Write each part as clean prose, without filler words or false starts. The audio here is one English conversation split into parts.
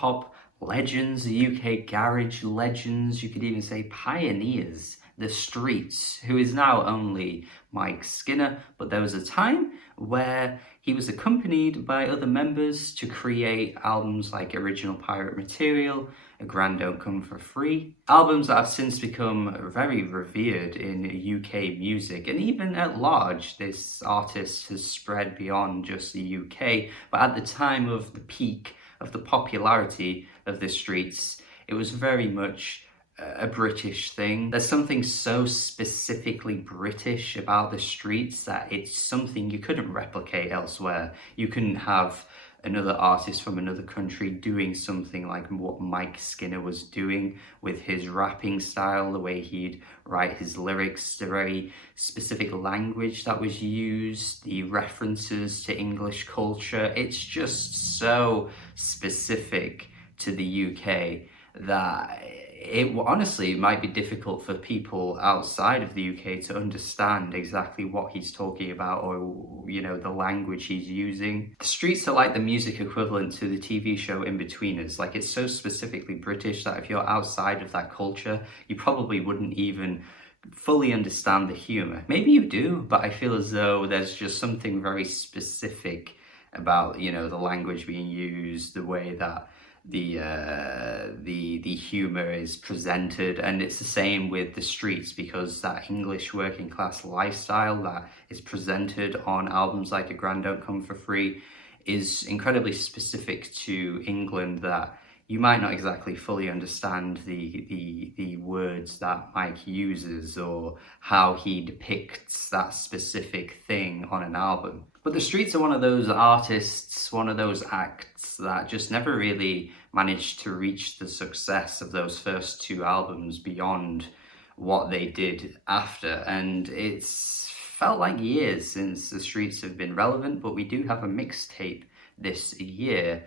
hip-hop legends, the UK garage legends, you could even say pioneers, the Streets, who is now only Mike Skinner, but there was a time where he was accompanied by other members to create albums like Original Pirate Material, A Grand Don't Come For Free, albums that have since become very revered in UK music, and even at large this artist has spread beyond just the UK, but at the time of the peak of the popularity of the Streets, it was very much a British thing. There's something so specifically British about the Streets that it's something you couldn't replicate elsewhere. You couldn't have another artist from another country doing something like what Mike Skinner was doing with his rapping style, the way he'd write his lyrics, the very specific language that was used, the references to English culture. It's just so specific to the UK that it honestly might be difficult for people outside of the UK to understand exactly what he's talking about, or, you know, the language he's using. The Streets are like the music equivalent to the TV show Inbetweeners. Like, it's so specifically British that if you're outside of that culture, you probably wouldn't even fully understand the humor. Maybe you do, but I feel as though there's just something very specific about, you know, the language being used, the way that the humor is presented, and it's the same with the Streets, because that English working class lifestyle that is presented on albums like A Grand Don't Come For Free is incredibly specific to England, that you might not exactly fully understand the words that Mike uses or how he depicts that specific thing on an album. But the Streets are one of those artists, one of those acts that just never really managed to reach the success of those first two albums beyond what they did after. And it's felt like years since the Streets have been relevant, but we do have a mixtape this year.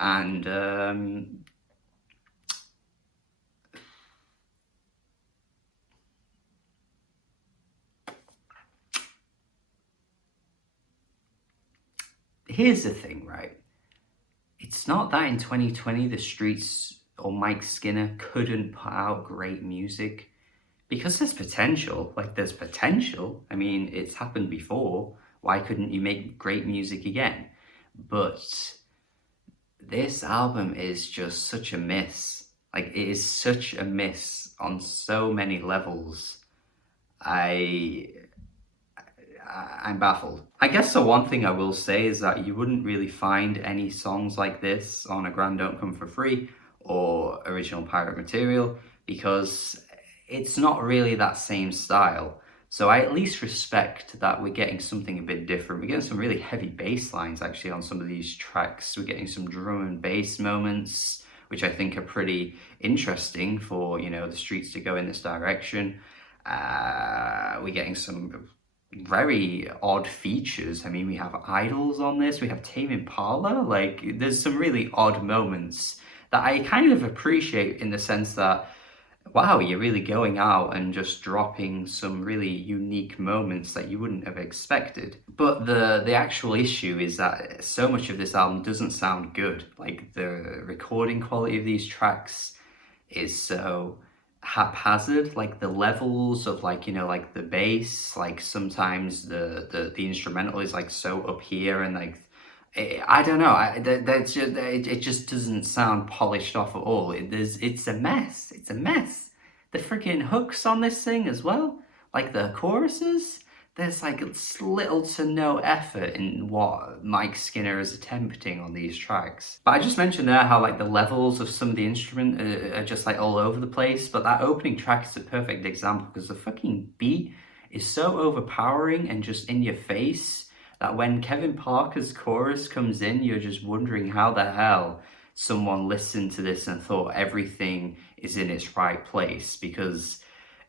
And here's the thing, right? It's not that in 2020 the Streets or Mike Skinner couldn't put out great music, because there's potential. Like, there's potential. I mean, it's happened before. Why couldn't you make great music again? But this album is just such a miss. Like, it is such a miss on so many levels. I'm baffled. I guess the one thing I will say is that you wouldn't really find any songs like this on A Grand Don't Come For Free or Original Pirate Material, because it's not really that same style. So I at least respect that we're getting something a bit different. We're getting some really heavy bass lines actually on some of these tracks. We're getting some drum and bass moments, which I think are pretty interesting for, you know, the Streets to go in this direction. We're getting some very odd features. I mean, we have Idols on this, we have Tame Impala. Like, there's some really odd moments that I kind of appreciate, in the sense that, wow, you're really going out and just dropping some really unique moments that you wouldn't have expected. But the actual issue is that so much of this album doesn't sound good. Like, the recording quality of these tracks is so haphazard. Like, the levels of, like, you know, like the bass, like sometimes the instrumental is like so up here, and like, I don't know, that's just, it just doesn't sound polished off at all. It's a mess. It's a mess. The freaking hooks on this thing as well, like the choruses, there's like little to no effort in what Mike Skinner is attempting on these tracks. But I just mentioned there how, like, the levels of some of the instrument are just like all over the place, but that opening track is a perfect example, because the fucking beat is so overpowering and just in your face that when Kevin Parker's chorus comes in, you're just wondering how the hell someone listened to this and thought everything is in its right place, because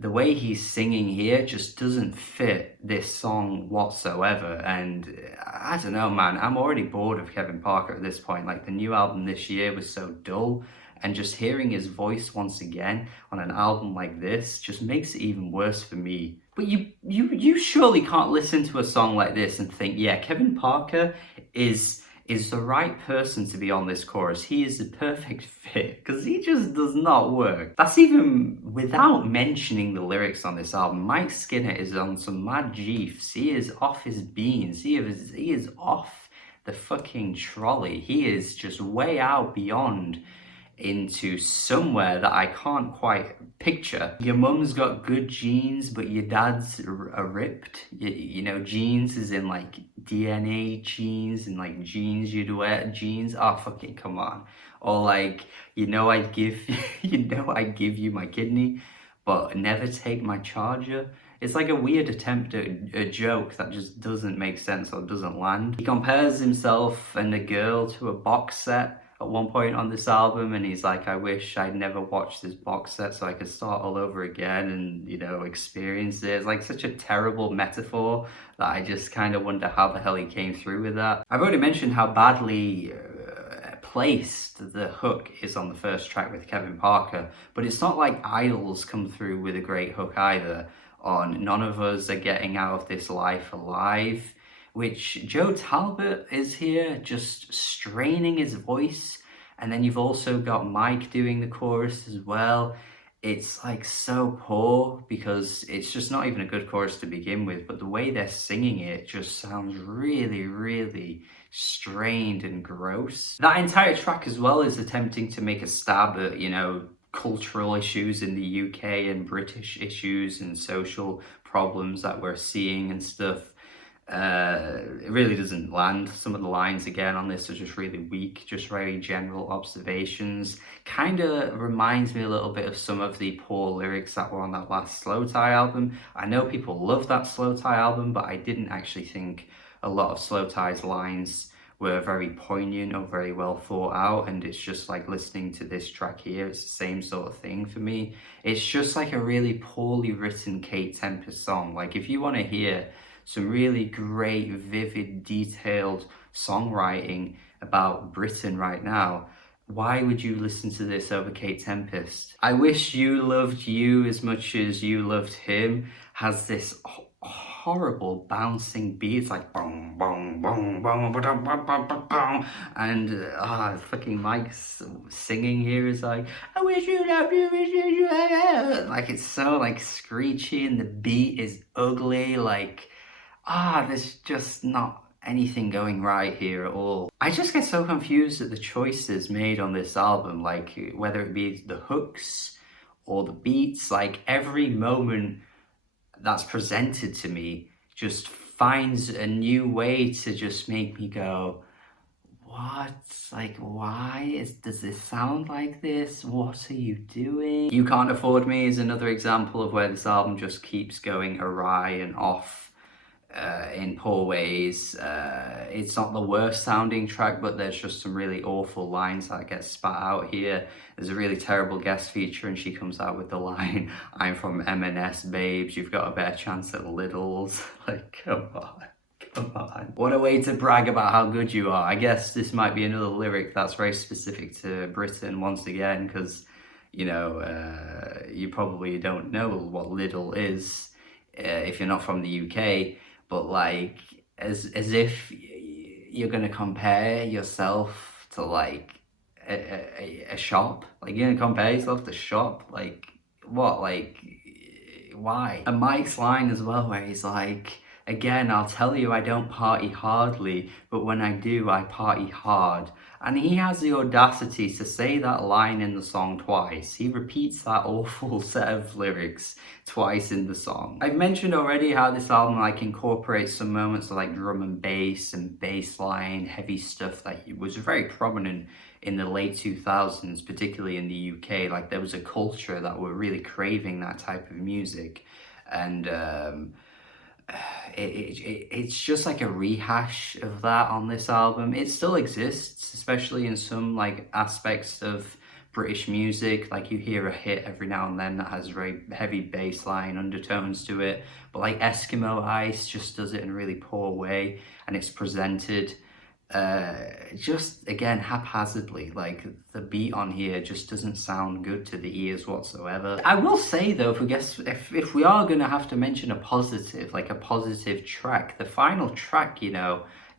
the way he's singing here just doesn't fit this song whatsoever. And I don't know, man, I'm already bored of Kevin Parker at this point. Like, the new album this year was so dull, and just hearing his voice once again on an album like this just makes it even worse for me. But you surely can't listen to a song like this and think, yeah, Kevin Parker is is the right person to be on this chorus. He is the perfect fit because he just does not work. That's even without mentioning the lyrics on this album. Mike Skinner is on some mad Jeeves. He is off his beans. He is off the fucking trolley. He is just way out beyond into somewhere that I can't quite picture. Your mum's got good genes, but your dad's are ripped. You know, genes is in like DNA genes and like genes you'd wear jeans. Oh, fucking come on. Or like, I'd give, I'd give you my kidney, but never take my charger. It's like a weird attempt at a joke that just doesn't make sense or doesn't land. He compares himself and a girl to a box set at one point on this album, and he's like, I wish I'd never watched this box set so I could start all over again and, experience it. It's like such a terrible metaphor that I just kind of wonder how the hell he came through with that. I've already mentioned how badly placed the hook is on the first track with Kevin Parker, but it's not like Idles come through with a great hook either on None of Us Are Getting Out of This Life Alive, which Joe Talbot is here just straining his voice, and then you've also got Mike doing the chorus as well. It's like so poor because it's just not even a good chorus to begin with, but the way they're singing it just sounds really, really strained and gross. That entire track as well is attempting to make a stab at, cultural issues in the UK and British issues and social problems that we're seeing and stuff. It really doesn't land. Some of the lines again on this are just really weak, just very general observations. Kind of reminds me a little bit of some of the poor lyrics that were on that last Slowthai album. I know people love that Slowthai album, but I didn't actually think a lot of Slowthai's lines were very poignant or very well thought out, and it's just like listening to this track here, it's the same sort of thing for me. It's just like a really poorly written Kate Tempest song. Like if you want to hear some really great, vivid, detailed songwriting about Britain right now, why would you listen to this over Kate Tempest? I Wish You Loved You As Much As You Loved Him has this horrible bouncing beat. It's like boom, boom, boom, boom, boom, boom, boom, boom, and fucking Mike's singing here is like, I wish you loved you, wish you like it's so like screechy, and the beat is ugly. Like there's just not anything going right here at all. I just get so confused at the choices made on this album, like whether it be the hooks or the beats. Like every moment that's presented to me just finds a new way to just make me go, what? Like, why does this sound like this? What are you doing? You Can't Afford Me is another example of where this album just keeps going awry and off in poor ways. It's not the worst sounding track, but there's just some really awful lines that get spat out here. There's a really terrible guest feature, and she comes out with the line, I'm from M&S, babes, you've got a better chance at Lidl's. Like, come on. What a way to brag about how good you are. I guess this might be another lyric that's very specific to Britain once again, because, you probably don't know what Lidl is if you're not from the UK. But like, as if you're gonna compare yourself to like a shop, like you're gonna compare yourself to shop, like what, like why? And Mike's line as well, where he's like, again, I'll tell you I don't party hardly, but when I do, I party hard. And he has the audacity to say that line in the song twice. He repeats that awful set of lyrics twice in the song. I've mentioned already how this album like incorporates some moments of like drum and bass and bass line, heavy stuff that was very prominent in the late 2000s, particularly in the UK. Like there was a culture that were really craving that type of music. And it's just like a rehash of that on this album. It still exists, especially in some like aspects of British music. Like you hear a hit every now and then that has very heavy bass line undertones to it, but like Eskimo Ice just does it in a really poor way, and it's presented just again haphazardly. Like the beat on here just doesn't sound good to the ears whatsoever. I will say though, if we are gonna have to mention a positive, like a positive track, the final track,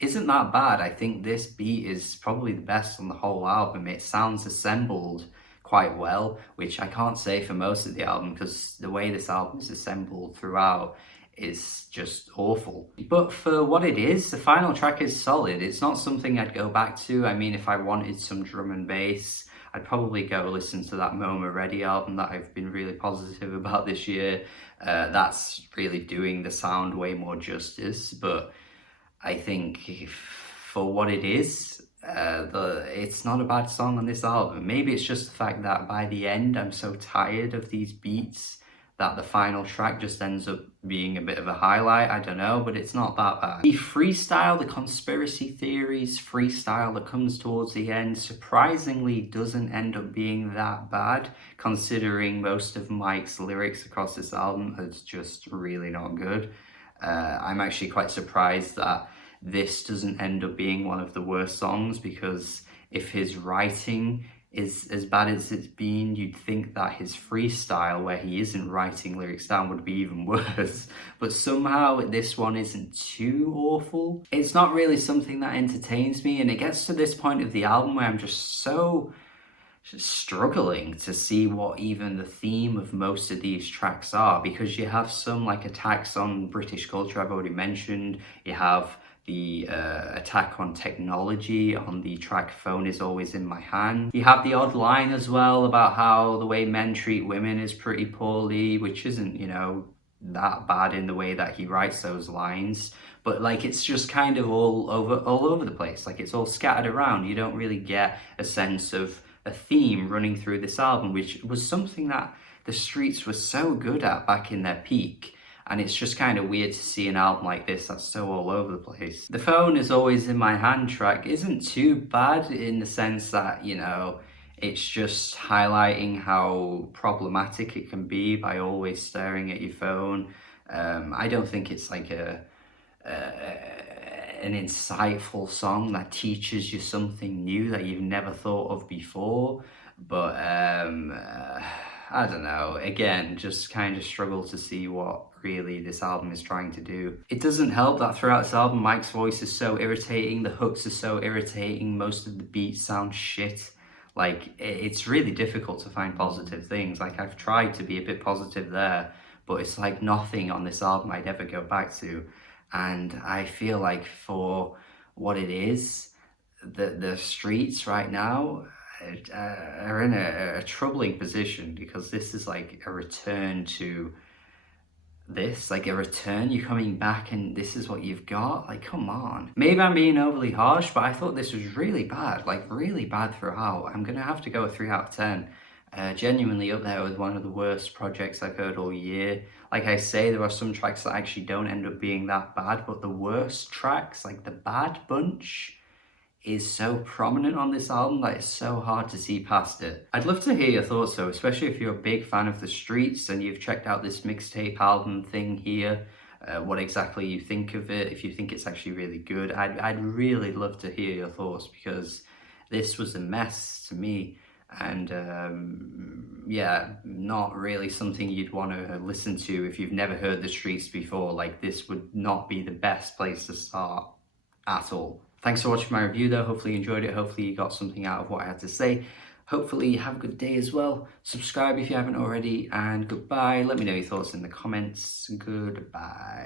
isn't that bad. I think this beat is probably the best on the whole album. It sounds assembled quite well, which I can't say for most of the album because the way this album is assembled throughout is just awful. But for what it is, the final track is solid. It's not something I'd go back to. I mean, if I wanted some drum and bass, I'd probably go listen to that Moma Ready album that I've been really positive about this year. That's really doing the sound way more justice, but I think for what it is, it's not a bad song on this album. Maybe it's just the fact that by the end I'm so tired of these beats that the final track just ends up being a bit of a highlight. I don't know, but it's not that bad. The freestyle, the conspiracy theories freestyle that comes towards the end, surprisingly doesn't end up being that bad, considering most of Mike's lyrics across this album is just really not good. I'm actually quite surprised that this doesn't end up being one of the worst songs, because if his writing is as bad as it's been, you'd think that his freestyle, where he isn't writing lyrics down, would be even worse. But somehow this one isn't too awful. It's not really something that entertains me, and it gets to this point of the album where I'm just struggling to see what even the theme of most of these tracks are, because you have some like attacks on British culture I've already mentioned. You have the attack on technology on the track Phone Is Always in My Hand. You have the odd line as well about how the way men treat women is pretty poorly, which isn't, you know, that bad in the way that he writes those lines, but like it's just kind of all over the place. Like it's all scattered around. You don't really get a sense of a theme running through this album, which was something that the Streets were so good at back in their peak. And it's just kind of weird to see an album like this that's so all over the place. The Phone Is Always in My Hand track isn't too bad in the sense that, you know, it's just highlighting how problematic it can be by always staring at your phone. I don't think it's like an insightful song that teaches you something new that you've never thought of before. But I don't know, again, just kind of struggle to see what really this album is trying to do. It doesn't help that throughout this album, Mike's voice is so irritating, the hooks are so irritating, most of the beats sound shit. Like, it's really difficult to find positive things. Like, I've tried to be a bit positive there, but it's like nothing on this album I'd ever go back to. And I feel like for what it is, the Streets right now are in a troubling position, because this is like a return to this, like a return. You're coming back and this is what you've got. Like, come on. Maybe I'm being overly harsh, but I thought this was really bad, like really bad throughout. I'm gonna have to go a 3 out of 10. Genuinely up there with one of the worst projects I've heard all year. Like I say, there are some tracks that actually don't end up being that bad, but the worst tracks, like the Bad Bunch, is so prominent on this album that it's so hard to see past it. I'd love to hear your thoughts though, especially if you're a big fan of the Streets and you've checked out this mixtape album thing here, what exactly you think of it, if you think it's actually really good. I'd really love to hear your thoughts, because this was a mess to me, and yeah, not really something you'd want to listen to if you've never heard the Streets before. Like, this would not be the best place to start at all. Thanks for watching my review though. Hopefully you enjoyed it. Hopefully you got something out of what I had to say. Hopefully you have a good day as well. Subscribe if you haven't already, and goodbye. Let me know your thoughts in the comments. Goodbye.